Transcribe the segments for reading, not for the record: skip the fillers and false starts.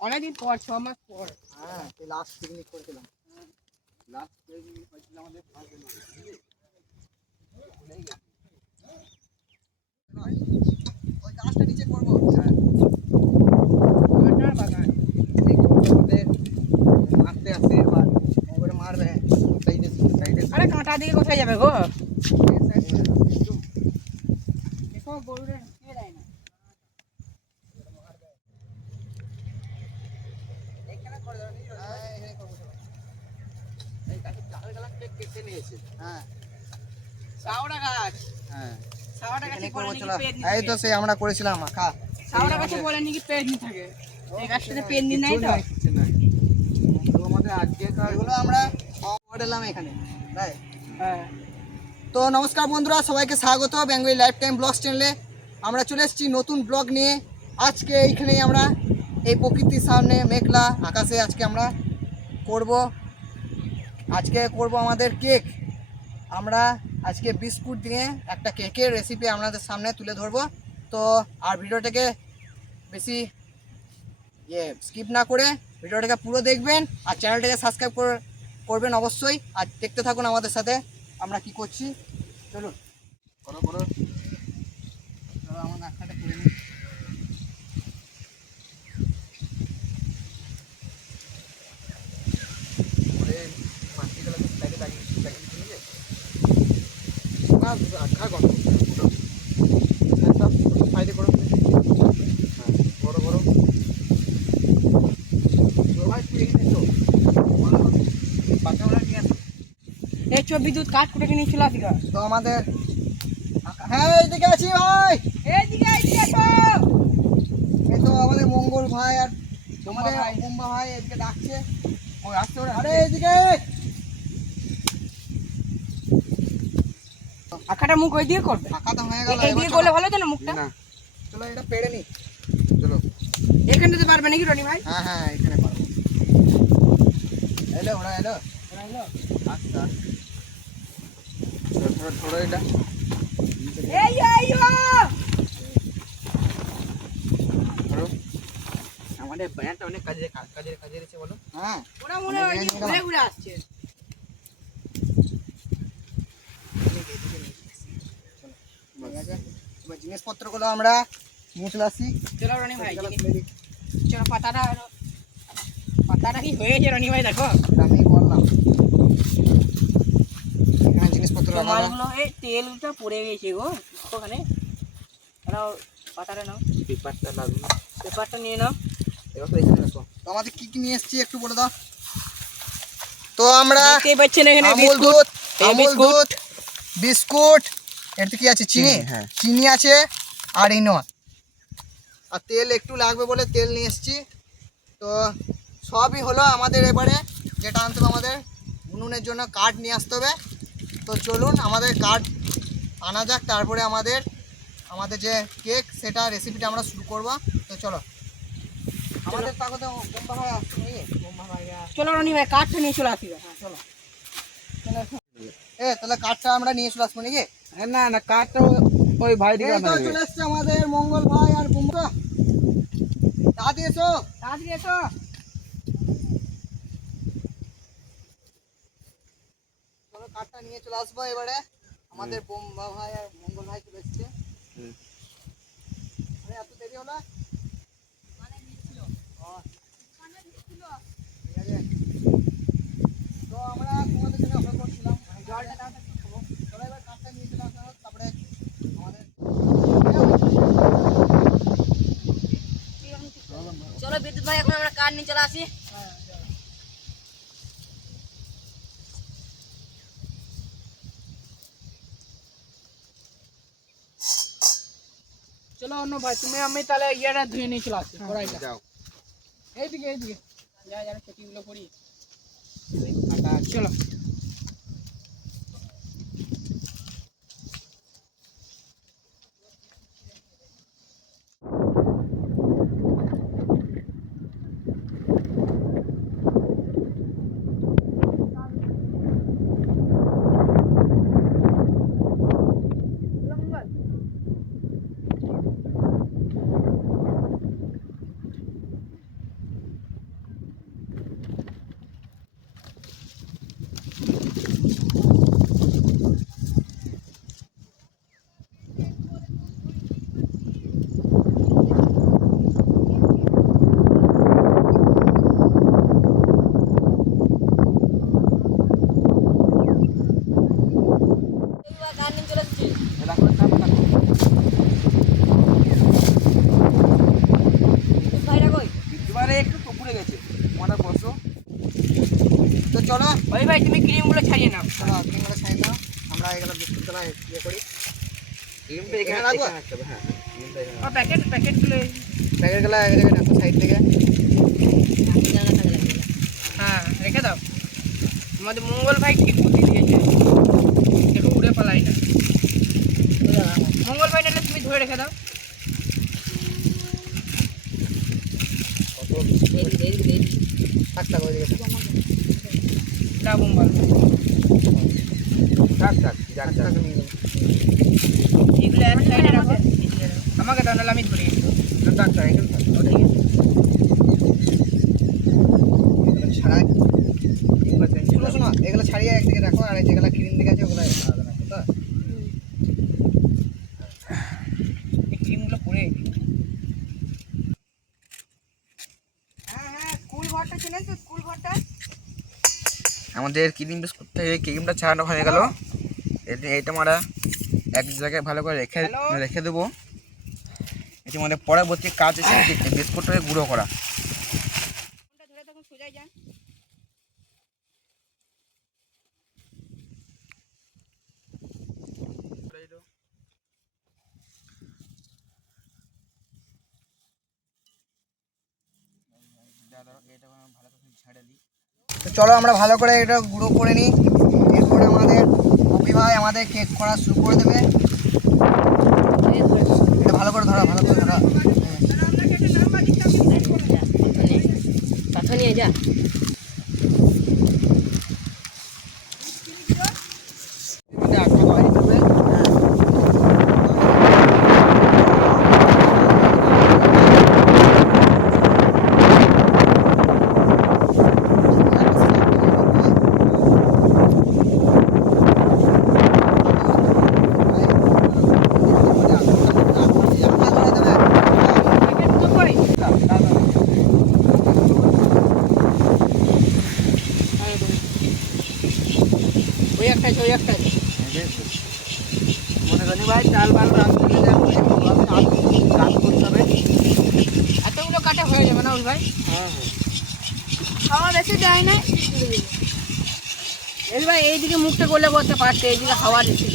অনেকদিন পর 6 মাস পর। হ্যাঁ, লাস্ট পিকনিক করেছিলাম। লাস্ট পিকনিক করেছিলাম আমাদের ওই গাছটা নিচে করবো। হ্যাঁ, বাগান আমাদের মারতে আসে, এবার ওগুলো মারবে সাইডে সাইডে। আরে কাঁটা দিয়ে কোথায় যাবে গো? দেখো গরুরে কে দেয় না। এইখানে করে দাও, হ্যাঁ এখানে করবো সবাই। এই গাছের ডাল গাছটা কেটে নিয়েছে। হ্যাঁ, শাওড়া গাছ। হ্যাঁ শাওড়া গাছে এখানে বলে করবো, নাকি চলো। পেট নি এই তো থাকে। সেই আমরা করেছিলাম খা। শাওড়া গাছে বলে নাকি পেট নি থাকে। এই গাছটাতে পেট নি নাই তো। তো আমাদের আজকে এগুলো আমরা করলাম এখানে, তাই। হ্যাঁ। তো নমস্কার বন্ধুরা, সবাইকে স্বাগত বেঙ্গলি লাইফ টাইম ব্লগস চ্যানেলে। আমরা চলে এসেছি নতুন ব্লগ নিয়ে। আজকে এইখানেই আমরা এই প্রকৃতির সামনে মেঘলা আকাশে আজকে আমরা করব আমাদের কেক। আমরা আজকে বিস্কুট দিয়ে একটা কেকের রেসিপি আপনাদের সামনে তুলে ধরবো। তো আর ভিডিওটাকে বেশি স্কিপ না করে ভিডিওটাকে পুরো দেখবেন, আর চ্যানেলটাকে সাবস্ক্রাইব করবেন অবশ্যই। আর দেখতে থাকুন আমাদের সাথে আমরা কি করছি। চলুন, করো করো। আমার নাকটা করে নিই। আখা গন্ধ সাইডে করো, হ্যাঁ বড় বড় ভাই, তুই এখানে এসো, বাচ্চাগুলো নিয়ে আসো। এই বিদ্যুৎ কাঠ কুটে নিয়ে চলে আসি গা। তো আমাদের হ্যাঁ এইদিকে আছি ভাই। এইদিকে এসো। এই তো আমাদের মঙ্গল ভাই আর আমাদের বোম্বা ভাই এদিকে ডাকছে। ওই আসতে ওরা, আরে এইদিকে। আখাটা মুখ ওই দিয়ে করবে। ফাঁকা তো হয়ে গেল, এই দিয়ে করলে ভালো তো না মুখটা? না চলো এটা পেড়ে নি, চলো। এখানটাতে পারবে নাকি রনি ভাই? হ্যাঁ হ্যাঁ এখানে পারবো। এলো ওরা এলো, আচ্ছা থোড়া থোড়া এটা এই ধরো। আমাদের ব্যান্ডটা অনেক কাজের এসে বলো। হ্যাঁ ওরা মনে হয় ঘুরে ঘুরে আসছে। এবার জিনিসপত্রগুলো আমরা নিয়ে চলে আসি। চলো রনি ভাই, চলো পাতাটা কি হয়েছে রনি ভাই দেখো। আমি বললাম এখানে জিনিসপত্র মালগুলো এই তেলটা পড়ে গেছে গো ওখানে। নাও পাতাটা নাও, পেপারটা নিয়ে নাও। এবার তো এখানে রাখো। তো আমাদের কি কি নিয়ে এসেছি একটু বলে দাও। তো আমরা দেখতেই পাচ্ছেন এখানে আমুল দুধ, বিস্কুট, এর কি আছে চিনি, হ্যাঁ চিনি আছে, আর ইনো, আর তেল একটু লাগবে বলে তেল নিয়ে এসেছি। তো সবই হলো আমাদের। এবারে যেটা আনতে হবে আমাদের উনুনের জন্য কাঠ নিয়ে আসতে হবে। তো চলুন আমাদের কাঠ আনা যাক, তারপরে আমাদের যে কেক সেটা রেসিপিটা আমরা শুরু করব। তো চলো আমাদের তাগতে বোম্বা ভাই আসছে নাকি? বোম্বা ভাই চলো রনি ভাই কাঠটা নিয়ে চলে আসি। হ্যাঁ চলো। তাহলে কাঠটা আমরা নিয়ে চলে আসবো নাকি? না না কাঠটা ওই ভাই দিকে চলে এসছে আমাদের মঙ্গল ভাই আর বুমরা। তাড়াতাড়ি এসো। চলো কাঠটা নিয়ে চলে আসবো। এবারে আমাদের বুমরা ভাই আর মঙ্গল ভাই চলে এসছে। আরে এত দেরি হলো? ঠিক আছে, তো আমরা তোমাদের জন্য অপেক্ষা করছিলাম। জলটা খাবো। চলো এবার কাঠটা নিয়ে চলে আসো, তারপরে আমাদের চলো বিদ্যুৎ ভাই এখন আমরা কাঠ নিয়ে চলে আসি। চলো অন্য ভাই তুমি আমি তাহলে ইয়েটা ধুয়ে নিয়ে চলে আসি কড়াইটা। যাও এইদিকে যা যা ক্ষতিগুলো করি। চলো ভাই তুমি ক্রিমগুলো ছাড়িয়ে নাও। চলো ক্রিমগুলো ছাড়িয়ে নাও, আমরা এগুলো বিস্কুট গুলো ইয়ে করি। ক্রিমটা এখানে রাখবো? রাখতে হবে, হ্যাঁ ক্রিমটা এখানে ও প্যাকেটগুলো প্যাকেটগুলো এখানে রাখো সাইড থেকে। হ্যাঁ রেখে দাও। আমাদের মঙ্গল ভাই ঠিক বুদ্ধি দিয়েছে, দেখো উড়ে পালাই না। মঙ্গল ভাই নাহলে তুমি ধরে রেখে দাও। থাক থাক ওইদিকে থাক। না মোবাইল থাক থাক যাক যাক। থাক, নিয়ে যাবো। এগুলো এক সাইডে রাখো, আমাকে দাও নাহলে আমি ধরে থাক থাক এখানে থাক। এগুলো ছাড়াই, এগুলো চেঞ্জ শোনো শোনো, এগুলো ছাড়িয়ে একদিকে রাখো, আর যেগুলো ক্রিম দিকে আছে ওগুলো আলাদা রাখো। তো এই ক্রিমগুলো পরে হ্যাঁ স্কুল ঘরটা চলে এসো, স্কুল ঘরটা। আমাদের ক্রিম বিস্কুট থেকে ক্রিমটা ছাড়ানো হয়ে গেল। এইটা আমরা এক জায়গায় ভালো করে রেখে দেবো। এটি আমাদের পরবর্তী কাজ আছে বিস্কুটটাকে গুঁড়ো করা। ধরে তখন সোজাই যান। তো চলো আমরা ভালো করে এটা গুঁড়ো করে নিই। এরপরে আমাদের কপি ভাই আমাদের কেক করা শুরু করে দেবে। এটা ভালো করে ধরা, ভালো করে ধরা। নিয়ে যা ওই একটা ওই একটা মনে করি ভাই চাল ভালো রাখতে রাত করতে হবে। এতগুলো কাটা হয়ে যাবে না ওই ভাই? হ্যাঁ হ্যাঁ খাওয়া বেশি দেয় না এই ভাই, এইদিকে মুখটা করলে বলতে পারতে, এইদিকে হাওয়া দিচ্ছে,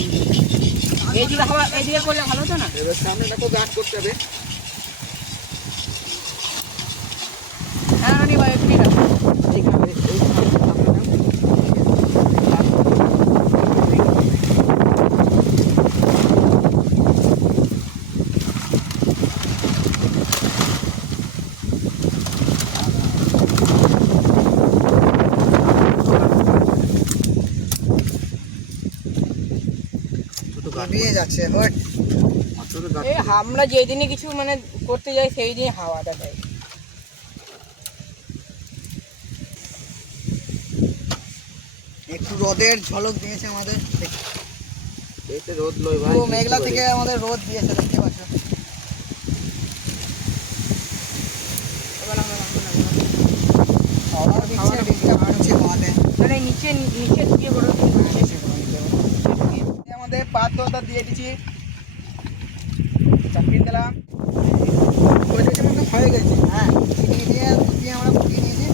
এইদিকে হাওয়া, এইদিকে করলে ভালো হতো না? এবার সামনে দেখো গাছ করতে হবে। হ্যাঁ রানি ভাই তুমি রাখো। এইখানে এই সামনে নাও। বেরিয়ে যাচ্ছে হট। এই আমরা যেই দিনে কিছু মানে করতে যাই সেই দিনে হাওয়াটা দেয়। একটু রোদের ঝলক দিয়েছে আমাদের, এইতে রোদ লই ভাই। পুরো মেঘলা থেকে আমাদের রোদ দিয়েছে, দেখতে পাচ্ছ। হাওয়া দিচ্ছে, ডিস্টার্ব করছে হাওয়াতে। মানে নিচে নিচে ঢুকিয়ে বড় আমাদের পাত্রটা দিয়ে দিচ্ছি, চাপিয়ে দিলাম। ওইটা মধ্যে হয়ে গেছে। হ্যাঁ চিনি দিয়ে দুধ দিয়ে আমরা ফুটিয়ে নিয়েছি।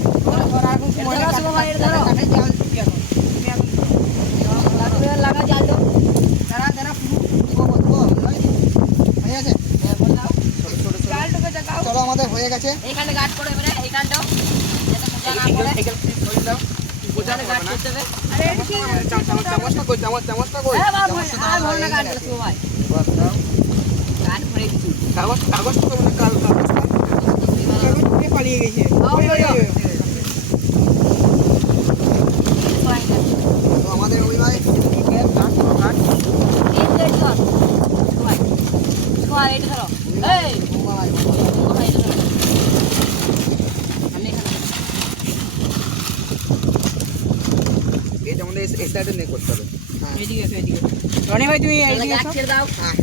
লাগা জাল দাও। দাঁড়া দাঁড়া, দিব বলবো হয়ে গেছে। জালটাকে জাগাও। চলো আমাদের হয়ে গেছে। এইখানে গাছ করে এবারে এইখানটাও যাতে মোজা না পড়ে। ওখানে গাছ করতে হবে। আরে এটা কি? চামচটা কই, চামচটা কই। হ্যাঁ বাবা, আর ভালো না গাছ দিতে সবাই। গাছ ভরে দিচ্ছি। কাগজটা তো মানে কাগজটা পালিয়ে গেছে। তো আমাদের ওই ভাই এটা আমাদের এই সাইডে নিয়ে করতে হবে। রনি ভাই তুমি এইদিকে এসো। হ্যাঁ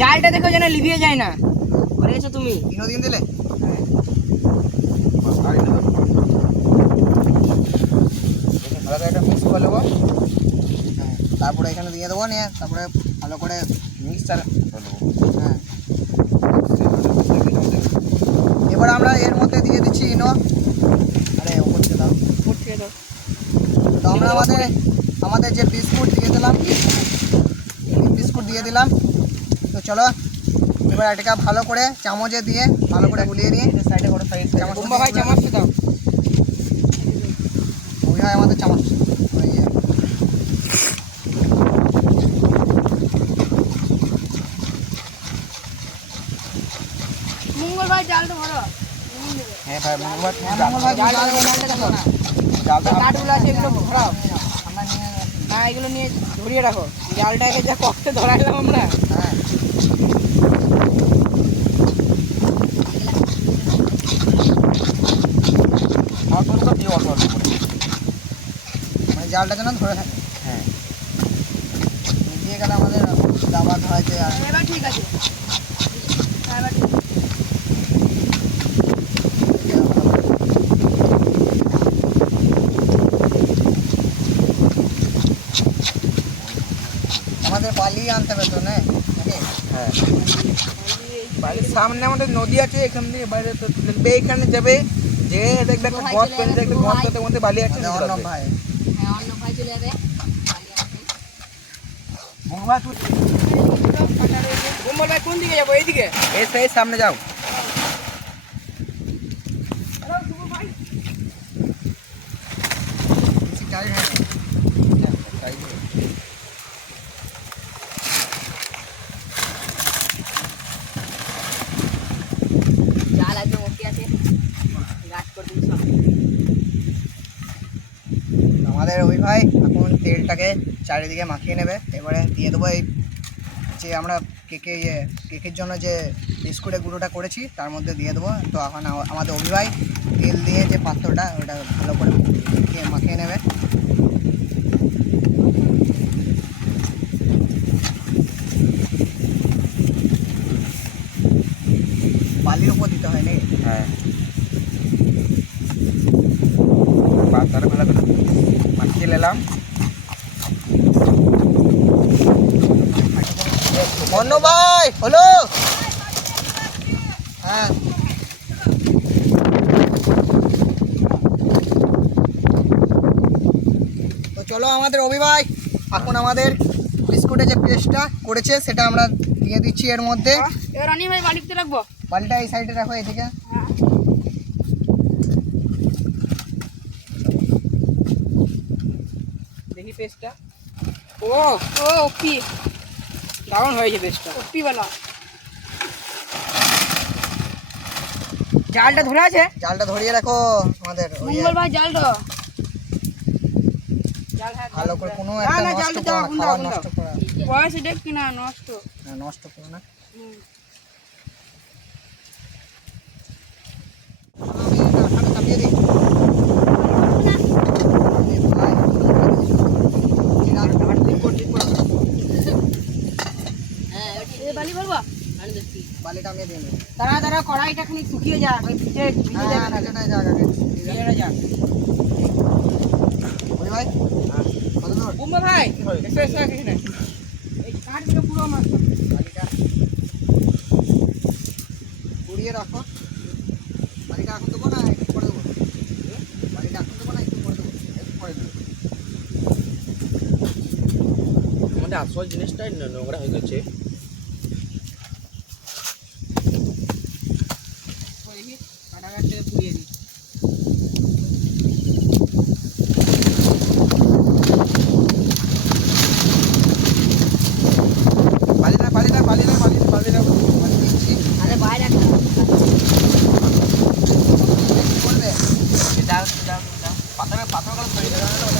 জালটা দেখো যেন লিভিয়ে যায় না। করেছো তুমি? দিন দিলে আর এটা ভালো করে একটা মিক্স করে নেবো। হ্যাঁ, তারপরে এখানে দিয়ে দেবো, নিয়ে তারপরে ভালো করে মিক্সচার করে নেবো। হ্যাঁ। এবার আমরা এর মধ্যে দিয়ে দিচ্ছি ইনো। আরে ওপর থেকে দাও। উঠিয়ে দাও। আমরা আমাদের যে বিস্কুট দিয়ে দিলাম, বিস্কুট দিয়ে দিলাম। তো চলো এবার এটাকে ভালো করে চামচে দিয়ে ভালো করে গুলিয়ে নিয়ে সাইডে করে সাইড চামচ বুম্বা ভাই চামচটা দাও। ওই হয় আমাদের চামচ। ওই যে। মঙ্গল ভাই জালটা ভরো। হ্যাঁ ভাই মঙ্গলবার মঙ্গলবার জালটা দেখো না, জালটা কাঠগুলো আছে এগুলো ভরাও। আমরা নিয়ে না এগুলো নিয়ে ধরিয়ে রাখো, জালটাকে যা কষ্টে ধরাইলাম আমরা। হ্যাঁ আর কোনো কথা দিয়ে অল্প অল্প করে। মানে জালটা যেন ধরে থাকে। হ্যাঁ দিয়ে গেলে আমাদের দাবার ধরাইতে আর এবার ঠিক আছে। এবার ঠিক আছে। আমাদের বালি আনতে হবে তো নাকি? হ্যাঁ বাড়ির সামনে আমাদের নদী আছে, এখান দিয়ে বাইরে তো দেখবে এখানে যাবে যে দেখবে একটা গর্ত পেলে দেখবে গর্তের মধ্যে বালি আছে। আমাদের অর্ণব ভাই হ্যাঁ অন্য ভাই চলে যাবে। বুম্বা তুই বুম্বা ভাই কোন দিকে যাবো? এইদিকে? এই সাইড সামনে যাও। বেশি টাইট হয় না। জাল একদম ওকে আছে। গাছ করে দিন সব। আমাদের ওই ভাই এখন তেলটাকে চারিদিকে মাখিয়ে নেবে। এবারে দিয়ে দেবো এই যে আমরা কেকের জন্য যে বিস্কুটের গুঁড়োটা করেছি তার মধ্যে দিয়ে দেবো। তো এখন আমাদের অভি ভাই তেল দিয়ে যে পাত্রটা ওটা ভালো করে মাখিয়ে নেবে। বালির উপর দিতে হয় নাকি? হ্যাঁ পাতার ভালো করে মাখিয়ে নিলাম। অন্য ভাই হলো হ্যাঁ তো চলো আমাদের অভি ভাই এখন আমাদের বিস্কুটের যে পেস্টটা করেছে সেটা আমরা দিয়ে দিচ্ছি এর মধ্যে। এবার অনি ভাই বাড়িতে রাখবো। বালিটা এই সাইডে রাখো এদিকে। হ্যাঁ। দেখি পেস্টটা। ও ও ওপি দারুণ হয়েছে পেস্টটা। ওপি वाला। জালটা ধরে আছে? জালটা ধরিয়ে রাখো আমাদের ওই মঙ্গল ভাই জাল দাও। জাল হ্যাঁ ভালো করে কোনো না, একটা না, নষ্ট জালটা করো দাও, না, এখন খাবার দাও, নষ্ট করো না। বয়স দেখ কিনা নষ্ট। না, নষ্ট করো না। হুম। আমি চাপিয়ে দিই। এ ভাই, এরা এ বালি ভরবো। বালিটা আমি দিয়ে দেবো। তারা কড়াইটা খালি শুকিয়ে যাক, ওই ভিজে ভিজে হ্যাঁ, যাবে। ভিডিওটা যাক আগে। ভিজে যাক। ওই ভাই কত দূর? বুম্বা ভাই এসো এসো এখানে। এই কাঠগুলো পুরো মাছ। বালিটা পুড়িয়ে রাখো। বালিটা এখন দেবো না একটু পরে দেবো? বালিটা এখন দেবো না একটু পরে দেবো? একটু পরে দেবো। আমাদের আসল জিনিসটাই নোংরা হয়ে গেছে। দেখি কাটা গাছটা পুড়িয়ে দিই। বালি না বালি দিচ্ছি। আরে বাইরে একটা একটু পড়বে। দাও পাথর পাথর করে দেওয়া আছে।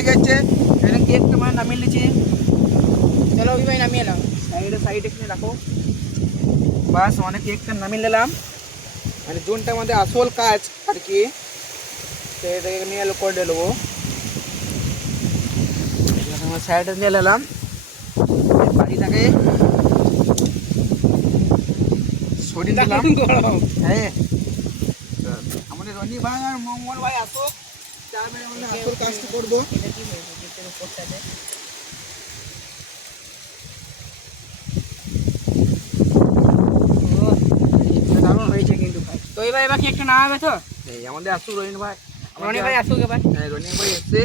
হয়ে গেছে, এখানে কেকটা মানে নামিয়ে নিয়েছি। চলো অভি ভাই নামিয়ে নাও। সাইডে এখানে রাখো। বাস অনেক কেকটা নামিয়ে নিলাম, মানে জোনটা আমাদের আসল কাজ আর কি, তো এটাকে নিয়ে এলো করে নেবো। আমার সাইডে নিয়ে নিলাম, বাড়িটাকে সরিয়ে দিলাম। হ্যাঁ, আমাদের রনি ভাই আর মঙ্গল ভাই আসো, চা মেরে মানে আসল কাজটা করবো। এটা কি হয়েছে কেকের উপরটাতে? ও, এটা দারুণ হয়েছে কিন্তু ভাই। তো এবার কেকটা নামাবে তো? এই আমাদের আসুক রনি ভাই, রনি ভাই আসুক এবার। হ্যাঁ রনি ভাই এসছে,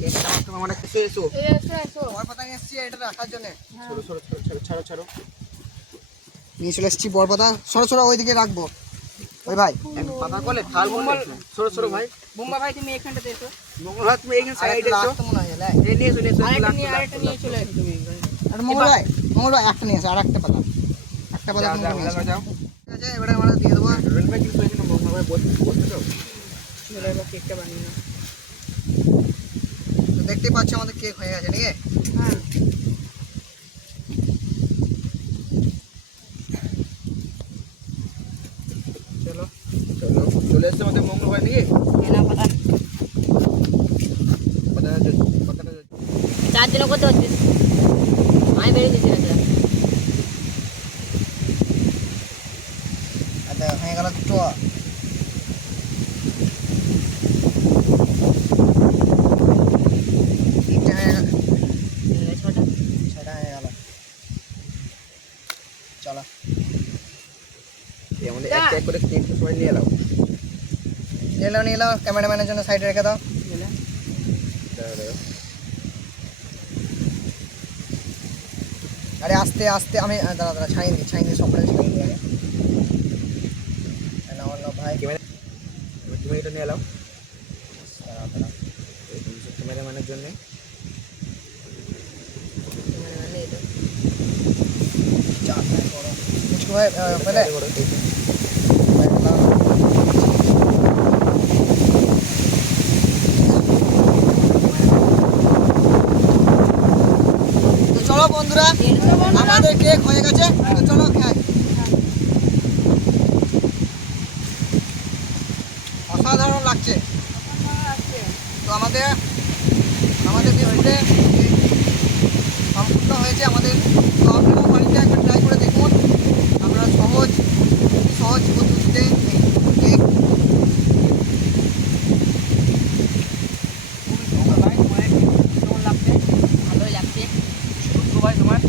কেকটা আমার কাছে এসো। বর পাতা নিয়ে এসছি এটা রাখার জন্য। সরো সরো সরো সরো ছাড়ো ছাড়ো। নিয়ে চলে এসছি বর পাতা, সরো সরো ওইদিকে রাখবো। ওই ভাই পাতা করলে থাল বলবো, সরো সরো ভাই। বুম্বা ভাই তুমি এখানটাতে এসো। মঙ্গল ভাই তুমি এইখানে সাইডে এসো। রাখতে মনে হয় লাই। এই নিয়ে এসো নিয়ে এসো। আরেকটা নিয়ে চলে এসো তুমি। আর মঙ্গল ভাই একটা নিয়ে এসো, আর একটা পাতা, একটা পাতা মঙ্গল নিয়ে এসো। যাও। ঠিক আছে, এবারে আমরা দিয়ে দেবো। রনি ভাই কিন্তু এখানে মঙ্গল ভাই বসতে তো। চলো এবার কেকটা বানিয়ে নাও। তো দেখতেই পাচ্ছ আমাদের কেক হয়ে গেছে, ঠিক আছে? হ্যাঁ। চলো চলো চলে এসছে আমাদের মঙ্গল ভাই নাকি? নিয়ে নাও পাতা। পাতাটা 4 দিনও করতে হচ্ছিস আমি বেরিয়ে দিচ্ছি না আচ্ছা হয়ে গেল দুটো। তিনটে হয়ে গেল, ছটা হয়ে গেল। চলো এই আমাদের এক এক করে কেকটা সবাই নিয়ে এলাও। নিয়ে এলাও, ক্যামেরাম্যানের জন্য সাইডে রেখে দাও। আরে আস্তে আস্তে আমি দাঁড়া ছাইনি দিই সবটা ছাইনি দিই আগে। না ভাই তুমি এটা নিয়ে এলাও দাঁড়া। ক্যামেরাম্যানের জন্য। চাপ নাই করো মুঝকো ভাই पहले তো চলো বন্ধুরা, আমাদের কেক হয়ে গেছে, তো চলো খাই। অসাধারণ লাগছে। তো আমাদের বিস্কুটে সম্পূর্ণ হয়েছে আমাদের। তো আপনারাও বাড়িতে একটা ট্রাই করে দেখুন, আপনারা সহজ পদ্ধতিতে কেক ভালোই লাগছে ভাই তোমার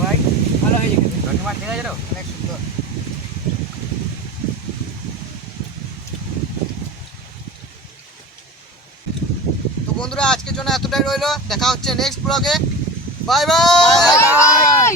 ভাই ভালো হয়েছে কিন্তু। ধন্যবাদ, ঠিক আছে তো? অনেক সুন্দর। তো বন্ধুরা আজকের জন্য এতটাই রইলো, দেখা হচ্ছে নেক্সট ব্লগে। Bye bye.